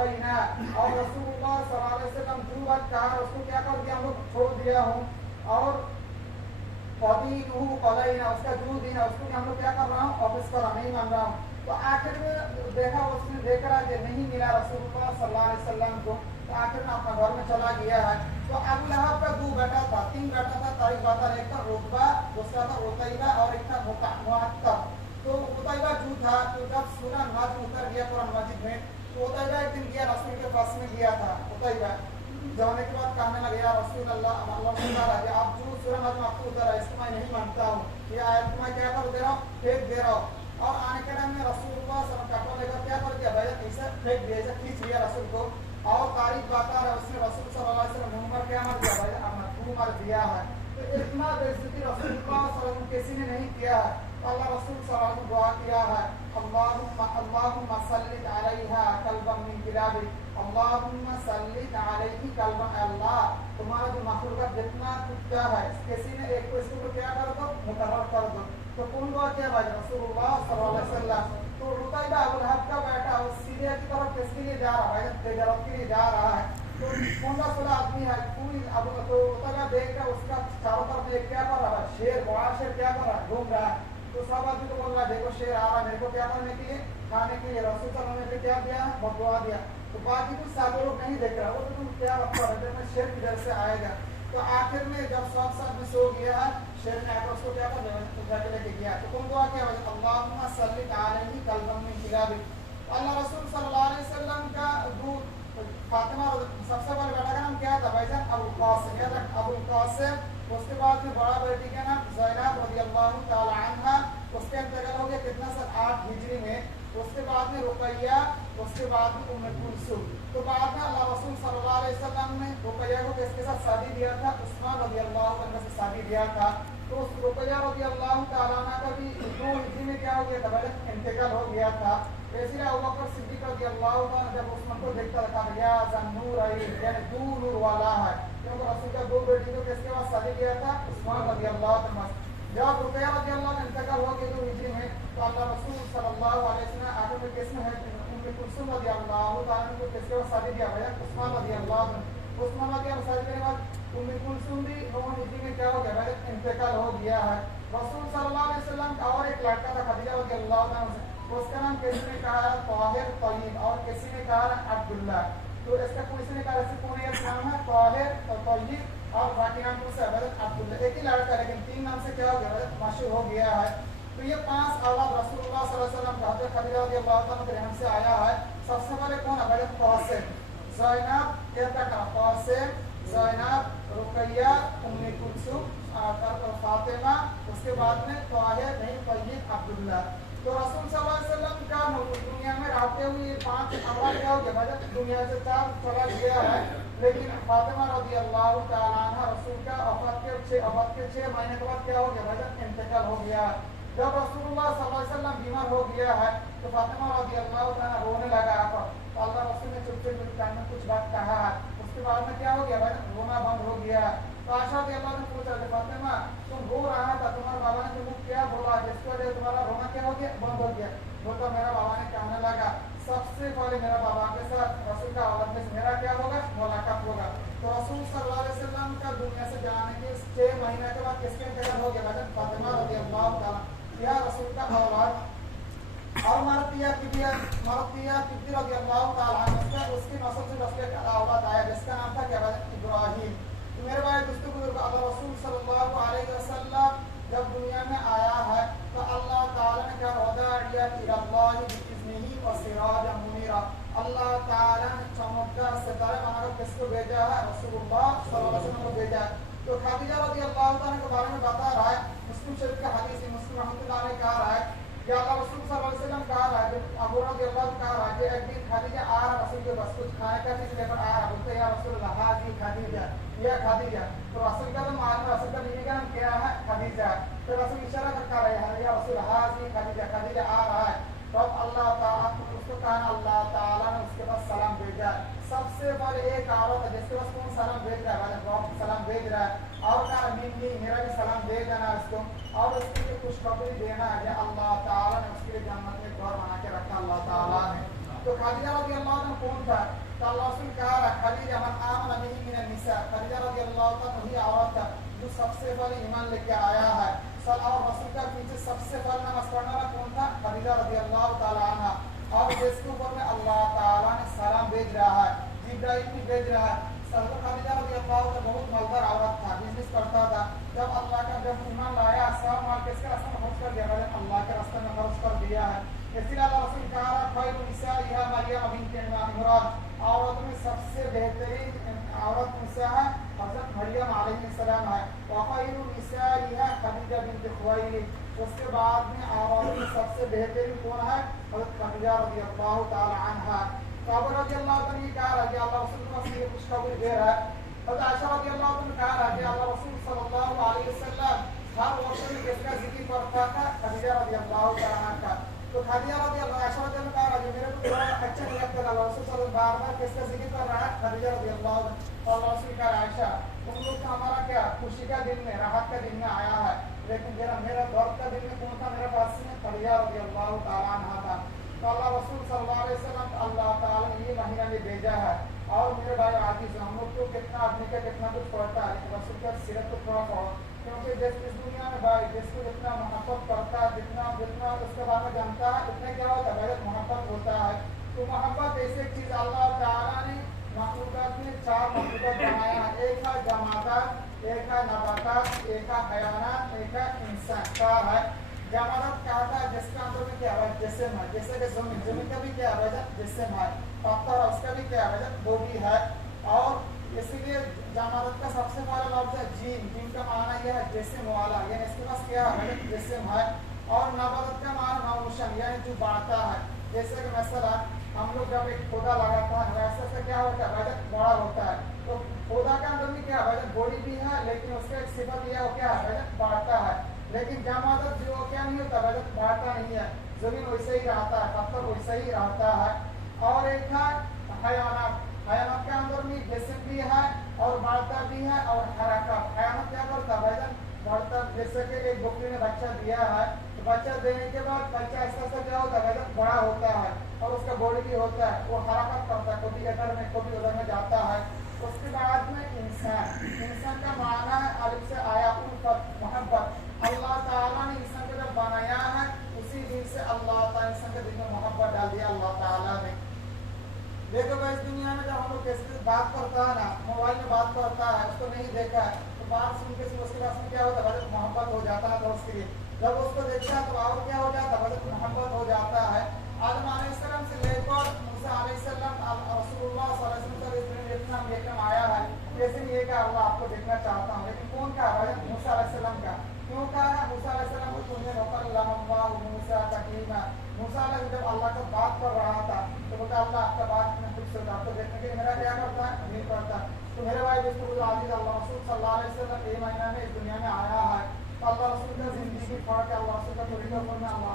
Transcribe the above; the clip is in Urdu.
قضینا, اور رسول اللہ صلی اللہ علیہ وسلم جو بات کہا اس کو کیا کر دیا, ہم لوگ چھوڑ دیا ہوں, اور قدینہ قضینا, اس کا جو دین ہے اس کو ہم لوگ کیا کر رہا ہوں, واپس کر رہا, نہیں مان رہا ہوں. تو آخر میں دیکھا, اس نے دیکھ رہا کہ نہیں ملا رسول اللہ صلی اللہ علیہ وسلم کو, تو آخر میں اپنا گھر میں چلا گیا ہے. تو ابو لہب کا 2 بیٹا تھا, 3 بیٹا تھا, تاریخ بتا رہا, ایک تھا رتبہ, دوسرا تھا عتیبہ, اور ایک تھا معطب. تو عتیبہ جو تھا, تو جب سورہ نجم اتر گیا قرآن مجید میں, تو عتیبہ ایک دن گیا رسول کے پاس میں گیا تھا. عتیبہ جانے کے بعد کہنے لگا, یا رسول اللہ, اللہ آپ جو سورہ نجم آپ کو اترا ہے اس کو میں نہیں مانتا ہوں, یہ آیت کو میں کیا کر دے رہا ہوں, پھینک دے رہا ہوں. اور آنے کے ٹائم میں رسول اللہ صلی اللہ علیہ وسلم کپڑا لے کر کیا کر دیا, بھائی ایسے پھینک دیا, ایسے کھینچ لیا رسول کو. اور تاریخ بتا رہا ہے, اس نے رسول صلی اللہ علیہ وسلم عمر کیا مر دیا, بھائی تو مر دیا ہے. تو اتنا بے عزتی رسول اللہ صلی اللہ علیہ وسلم کسی نے نہیں کیا ہے. تو اللہ رسول صلی اللہ علیہ وسلم دعا کیا ہے, اللہم صلی علیہا کلبا من کلابک, اللہم صلی علیہ کلبا, اللہ تمہارا جو مخلوقات جتنا کتا ہے کسی نے ایک کو اس کو کیا کر دو, مقرر کر دو. تو کون دعا کیا بھائی, رسول اللہ صلی اللہ علیہ وسلم. تو عتیبہ ابو لہب کا بیٹا اس سیریا کی طرف کس کے لیے جا رہا ہے, تجارت کے لیے جا رہا ہے. تو 15-16 آدمی ہے, پوری ابو تو عتیبہ دیکھ کر اس کا چاروں طرف ایک کیا کر رہا ہے, شیر, بڑا شیر کیا کر رہا ہے, گھوم رہا ہے. تو سب آدمی کو بول رہا ہے, دیکھو شیر آ رہا ہے, میرے کو کیا کرنے کے لیے, کھانے کے لیے. رسول صلی اللہ علیہ وسلم نے کیا دیا, بدعا دیا. تو باقی کچھ ساتھ لوگ نہیں دیکھ رہا, وہ تو تم کیا رکھا ہے, میں شیر کی جگہ سے آئے گا. تو آخر میں جب سب ساتھ میں سو گیا, شیر نے آ کر اس کو کیا کر اٹھا کے لے کے گیا. تو کون دعا کیا, اللہم صلی علیہ کلبا من کلابک. اللہ رسول صلی اللہ علیہ وسلم کا دودھ فاطمہ سب سے بڑے بیٹا کا نام کیا تھا, بھائی جان ابو القاسم, یا ابو القاسم. اس کے بعد میں بڑا بیٹی کا نام زینب رضی اللہ تعالی عنہا, اس کے انتقال ہو گیا کتنا سال, 8 ہجری میں. اس کے بعد میں رقیہ, اس کے بعد میں ام کلثوم. تو بعد میں اللہ رسول صلی اللہ علیہ وسلم نے رقیہ کو کس کے ساتھ شادی دیا تھا, عثمان رضی اللہ عنہ سے شادی دیا تھا. تو اس رقیہ رضی اللہ تعالیٰ عنہ کا بھی 2 ہجری میں کیا ہو گیا تھا, انتقال ہو گیا تھا. اسی ابوبکر صدیق رضی اللہ عنہ جب عثمان کو دیکھتا تھا, یا ذنورین, یعنی 2 نور والا ہے, کیونکہ رسول کا 2 بیٹی کو کس کے بعد شادی کیا تھا, عثمان رضی اللہ عنہ. جب رقیہ رضی اللہ عنہ انتقال ہو گیا 2 ہجری میں, تو اللہ رسول صلی اللہ علیہ وسلم آخر میں کس میں ہے, ام کلثوم رضی اللہ عنہ کو کس کے بعد شادی دیا, بھائی عثمان رضی اللہ عنہ. عثمان رضی اللہ عنہ شادی کرنے بعد ام کلثوم بھی 9 ہجری میں کیا ہو گیا, بھائی انتقال ہو گیا ہے. رسول صلی اللہ علیہ وسلم کا اور ایک لڑکا تھا خدیجہ رضی اللہ عنہ سے, اس کا نام کسی نے کہا ہے طاہر طیب, اور کسی نے کہا ہے عبداللہ. تو اس کا کسی نے کہا ایسے کون ایک نام ہے طاہر طیب, اور باقی نام کو سے عبداللہ. ایک ہی لڑکا لیکن 3 نام سے کیا ہو گیا, مشہور ہو گیا ہے. تو یہ 5 اولاد رسول اللہ صلی اللہ علیہ وسلم کا حضرت خدیجہ رضی اللہ عنہ کے رحم سے آیا ہے. سب سے پہلے کون ہے, بھائی قاسم, زینب, کہتا کا قاسم, زینب, رقیہ, ام کلثوم, فاطمہ, اس کے بعد میں طاہر, نہیں طیب, عبداللہ. تو رسول صلی اللہ علیہ وسلم کا دنیا میں رہتے ہوئے یہ 5 اولاد کیا ہو گیا, بھائی دنیا سے چلا گیا ہے. لیکن فاطمہ رضی اللہ تعالیٰ عنہ رسول کا وفات کے 6 مہینے کے بعد کیا ہو گیا, بھائی انتقال ہو گیا. جب رسول اللہ صلی اللہ علیہ وسلم بیمار ہو گیا ہے, تو فاطمہ رضی اللہ تعالیٰ رونے لگا. تو اللہ رسول نے چپ میں کچھ بات کہا ہے, اس کے بعد میں کیا ہو گیا, بھائی رونا بند ہو گیا. تو عائشہ رضی اللہ نے پوچھا, فاطمہ تم رو رہا تھا, تمہارے بابا نے تمہیں کیا بولا جس کی وجہ سے تمہارا رونا کیا ہو گیا, بند ہو گیا. بولتا میرا بابا نے کہنے لگا, سب سے پہلے میرا بابا کے ساتھ رسول کا اولاد میں میرا کیا ہوگا, ملاقات ہوگا. تو رسول صلی اللہ علیہ وسلم کا دنیا سے جانے کے 6 مہینے کے بعد کس کے انتقال ہو گیا, فاطمہ رضی اللہ تعالیٰ, یا رسول کا اولاد. اور مرتیہ رضی اللہ تعالیٰ عنہ, اس کی نسل سے رسول کا اولاد آیا جس کا نام تھا کیا, ابراہیم. تو میرے بھائی دوستوں بزرگ, اللہ رسول صلی اللہ علیہ وسلم جب دنیا میں آیا ہے, تو اللہ تعالیٰ نے کیا, وداعیا الی اللہ باذنہ وسراجا منیرا, اللہ تعالیٰ نے چمکدار ستارہ بنا کر کس کو بھیجا ہے, رسول اللہ صلی اللہ علیہ وسلم کو بھیجا ہے. تو خدیجہ رضی اللہ تعالیٰ کے بارے میں بتا رہا ہے, مسلم شریف کا حدیث ہے, مسلم رحمۃ اللہ علیہ کہا رہا ہے کہ اللہ رسول صلی اللہ علیہ وسلم کہا رہا ہے, ابو رضی اللہ کہا رہا ہے کہ ایک دن خدیجہ آ رہا رسول کے پاس, کچھ کھانے کا چیز لے کر آ رہا, بولتے یا رسول اللہ حاضی خدیجہ, یا خدیجہ. تو رسول کا تو معلوم, رسول کا بیوی کا نام کیا ہے, خدیجہ. تو رسول اشارہ کرتا رہا ہے, یا رسول حاضی خدیجہ, خدیجہ آ رہا ہے. تب اللہ تعالیٰ اس کو کہا, اللہ تعالیٰ نے اس کے پاس سلام بھیجا. سب سے پہلے ایک عورت ہے جس کے پاس کون سلام بھیج رہا ہے, باپ سلام بھیج رہا ہے, اور کہا میری میرا بھی سلام بھیج دینا اس کو, اور اس کے لیے خوشخبری دینا ہے. اللہ تعالیٰ نے اس کے لیے جنت میں گھر بنا کے رکھا, اللہ تعالیٰ نے. تو خدیجہ رضی اللہ عنہ کون تھا تو اللہ رسول کہا خدیجہ من آمن به من النساء، خدیجہ رضی اللہ تعالیٰ وہی عورت ہے جو سب سے پہلے ایمان لے کے آیا ہے. اور رسول کا پیچھے سب سے پہلے نماز پڑھنے والا کون تھا؟ خدیجہ رضی اللہ تعالیٰ عنہ. اور جس کے اوپر میں اللہ تعالیٰ نے سلام بھیج رہا ہے، جبرائیل بھی بھیج رہا ہے. خدیجہ رضی اللہ عنہ بہت مالدار عورت تھا، بزنس کرتا تھا. جب اللہ کا جب ایمان لایا سب مال کس کے راستے میں خرچ کر دیا؟ اللہ کے راستے میں خرچ کر دیا ہے. اس لیے اللہ رسول کہا خیر نسائها مریم بنت عمران، عورتوں میں سب سے بہترین عورت ان سے ہے حضرت مریم علیہ السلام ہے. وخیر نسائها خدیجہ بنت خویلد، اس کے بعد میں عورتوں میں سب سے بہترین کون ہے؟ حضرت خدیجہ رضی اللہ تعالی عنہا. ابو رضی اللہ عنہ نے کہا کہ اللہ رسول کو سے کچھ خبر دے رہا ہے. حضرت عائشہ رضی اللہ عنہ نے کہا کہ اللہ رسول صلی اللہ علیہ وسلم ہر وقت میں کس کا ذکر کرتا تھا؟ خدیجہ رضی اللہ تعالی عنہا کا. تو خدیجہ رضی اللہ عائشہ رضی اللہ عنہ کہا میرے کو تھوڑا اچھا نہیں لگتا اللہ رسول صلی اللہ علیہ وسلم بار بار کس کا ذکر کر رہا ہے؟ خدیجہ رضی اللہ عنہ. اللہ رسول کہا عائشہ تم لوگ کا ہمارا کیا خوشی کا دن میں راحت کا دن میں آیا ہے، لیکن میرا درد کا دن میں کون تھا؟ میرے پاس میں خدیجہ رضی اللہ تعالی عنہا تھا. تو اللہ رسول صلی اللہ علیہ وسلم اللہ تعالیٰ نے یہ مہینہ میں بھیجا ہے. اور میرے بھائی عزیز ہم لوگ کو کتنا آدمی کا کتنا کچھ پڑھتا ہے، لیکن رسول کا سیرت کو تھوڑا پڑھو، کیونکہ جس اس دنیا میں بھائی جس کو جتنا محبت کرتا ہے جتنا اس کے بارے میں جانتا ہے اتنا کیا ہوتا ہے؟ بھائی محبت ہوتا ہے. تو محبت ایسی ایک چیز اللہ تعالیٰ نے مخلوقات میں 4 مخلوقات بنایا ہے. ایک ہے جمادات، ایک ہے نباتات، ایک ہے حیوانات، ایک ہے انسان. 4 ہے. جمادات کیا ہوتا ہے؟ جس کے اندر میں کیا ہے؟ جسم ہے. جیسے کہ زمین کا بھی کیا ہے؟ جسم ہے. پتھر اس کا بھی کیا ہے؟ بوڈی ہے. اور اسی لیے جمادات کا سب سے پہلا لفظ ہے جین. جین کا معنی یہ ہے جسم والا، یعنی اس کے پاس کیا ہے؟ جسم ہے. اور نباتات کا معنی نوشن یعنی جو بڑھتا ہے. جیسے کہ مثلا ہم لوگ جب ایک پودا لگاتا ہے ویسے سے کیا ہوتا ہے؟ وجن بڑا ہوتا ہے. تو پودا کے اندر بھی کیا ہے؟ بوڈی بھی ہے، لیکن اس کا ایک صفت یہ ہے وہ کیا ہے؟ بڑھتا ہے. لیکن جمادات جو کیا نہیں ہوتا؟ وجن بڑھتا نہیں ہے. زمین ویسے ہی رہتا ہے، پتھر ویسے ہی رہتا ہے. اور ایک ہے حیوانات. حیوانات کے اندر بھی جسم بھی ہے اور بڑھتا بھی ہے اور حرکت. حیوانات کیا کرتا ہے؟ بڑھتا. جیسے کہ ایک بکری نے بچہ دیا ہے تو بچہ دینے کے بعد بچہ ایسا ایسا کیا ہوتا ہے؟ بڑا ہوتا ہے اور اس کا باڈی بھی ہوتا ہے، وہ حرکت کرتا ہے، کبھی ادھر میں کبھی ادھر میں جاتا ہے. اس کے بعد میں انسان. انسان کا معنی ہے الف سے آیا الفت، محبت. اللہ تعالیٰ نے انسان کو جب بنایا ہے اسی دن سے اللہ تعالیٰ انسان کے دل میں محبت ڈال دیا اللہ تعالیٰ نے. دیکھو بھائی اس دنیا میں جب ہم لوگ کیسے بات کرتا ہے نا، موبائل میں بات کرتا ہے، اس کو نہیں دیکھا ہے تو بات سن کے اس کے پاس میں کیا ہوتا ہے؟ محبت ہو جاتا ہے. تو اس کے لیے جب اس کو دیکھتا ہے تو اور کیا ہو جاتا ہے؟ محبت ہو جاتا ہے. آدم علیہ السلام سے لے کر موسیٰ علیہ السلام رسول اللہ صلی اللہ علیہ وسلم کا اتنا بیکم آیا ہے. جیسے یہ کہ اللہ آپ کو دیکھنا چاہتا ہوں، لیکن کون کا ہے؟ موسیٰ علیہ السلام کا. کیوں کہا ہے؟ موسیٰ علیہ السلام کو تمہیں وَكَلَّمَ اللَّهُ مُوسَىٰ تَكْلِيمًا. موسیٰ علیہ السلام جب اللہ کا بات کر رہا تھا تو بتا اللہ آپ کا بات میں خود سے آپ کو دیکھنے کے لیے میرا کیا کرتا ہے؟ نہیں کرتا. تو میرے بھائی جس کو عزیز اللہ رسول صلی اللہ علیہ وسلم یہ مہینہ میں اس دنیا میں آیا ہے. اللہ رسول کا زندگی پڑھ کے اللہ رسول کا طریقہ پر میں اللہ